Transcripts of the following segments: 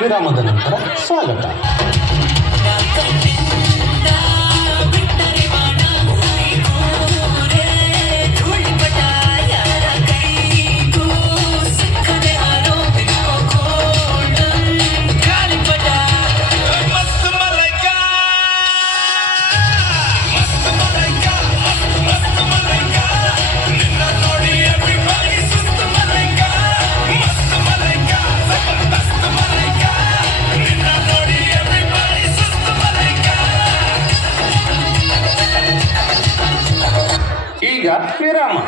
ವಿರಾಮದ ನಂತರ ಸ್ವಾಗತ. ಈಗ ವಿರಾಮ.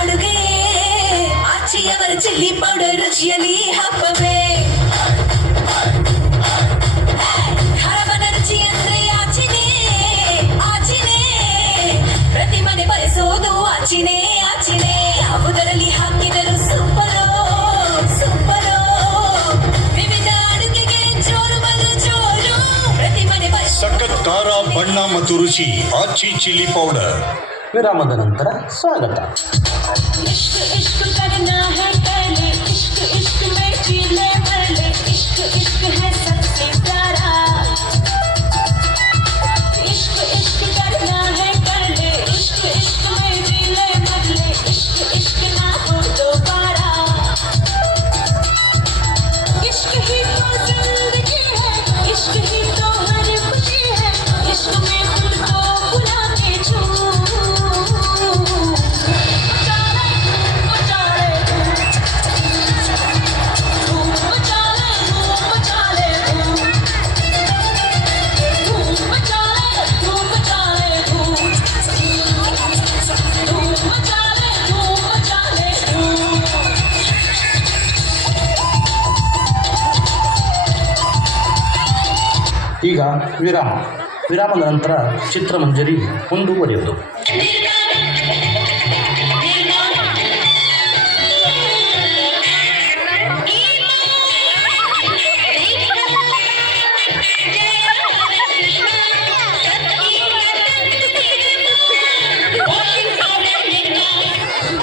ಅಡುಗೆ ಆಚಿಯವರ ಚಿಲ್ಲಿ ಪೌಡರ್ ರುಚಿಯಲ್ಲಿ ಹಬ್ಬವೇ. ಹರವನ ರುಚಿ ಅಂದ್ರೆ ಆಚಿನೇ ಆಚಿನೇ, ಪ್ರತಿ ಮನೆ ಬಯಸೋದು ಆಚಿನೇ ಆಚಿನೇ. ಯಾವುದರಲ್ಲಿ ಹಾಕಿದರೂ ಸೂಪರೋ ಸೂಪರೋ, ವಿವಿಧ ಅಡುಗೆಗೆ ಜೋರು ಬಲು ಜೋರು, ಪ್ರತಿ ಮನೆ ಸಖತ್ ಖಾರ ಬಣ್ಣ ಮತ್ತು ರುಚಿ ಆಚಿ ಚಿಲ್ಲಿ ಪೌಡರ್. ವಿರಾಮದ ನಂತರ ಸ್ವಾಗತ. इश्क इश्क करना है पहले, इश्क इश्क में जीले मरले, इश्क इश्क है सबसे प्यारा. इश्क इश्क करना है पहले, इश्क इश्क में जीले मरले, इश्क इश्क ना हो दोबारा. इश्क ही तो जिंदगी है, इश्क ही तो हर खुशी है, इश्क में खुद को भुला के छू. ಈಗ ವಿರಾಮ. ವಿರಾಮದ ನಂತರ ಚಿತ್ರಮಂಜರಿ ಮುಂದುವರಿಯುವುದು.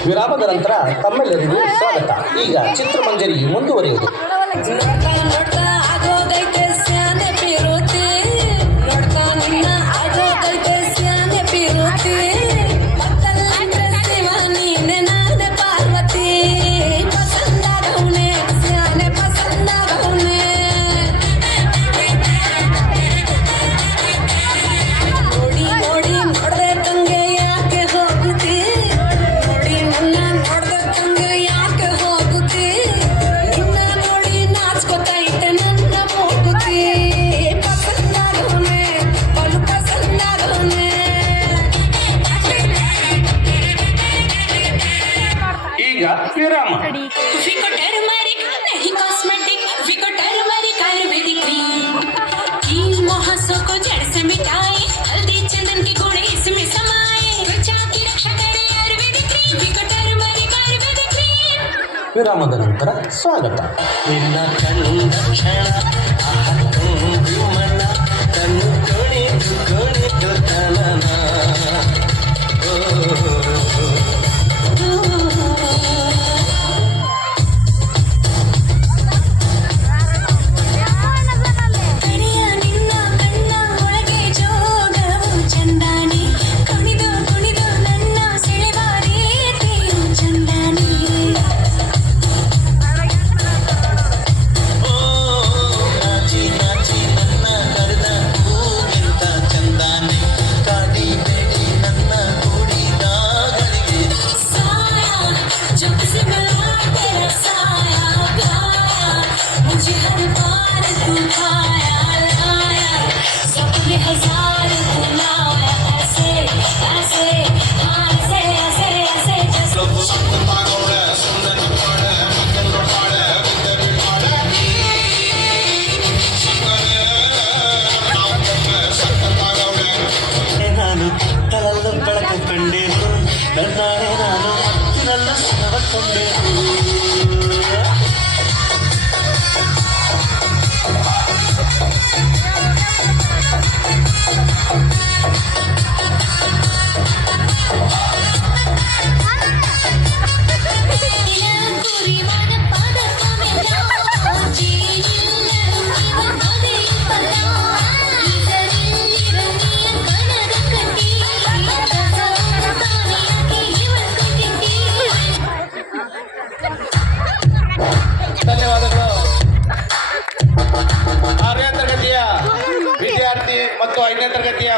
ವಿರಾಮದ ನಂತರ ತಮ್ಮೆಲ್ಲರಿಗೂ ಸ್ವಾಗತ. ಈಗ ಚಿತ್ರಮಂಜರಿ ಮುಂದುವರಿಯುವುದು. ವಿರಾಮ. विको टर्मरिक नहीं cosmetic, Vicco turmeric ayurvedic cream मुहासों को जड़ से मिटाए, हल्दी चंदन के गुण इसमें समाए, त्वचा की रक्षा करे Ayurvedic cream, Vicco turmeric ayurvedic cream. ವಿರಾಮದ ನಂತರ ಸ್ವಾಗತ. ನಿನ್ನ ಕಣ್ಣಕ್ಷಣ ಆಹತ್ತು ಮನ ಕಣ್ಣು ಕುಣಿದು ಕುಣಿದು ತನನ. ತರಗತಿಯ ವಿದ್ಯಾರ್ಥಿ ಮತ್ತು 5ನೇ ತರಗತಿಯ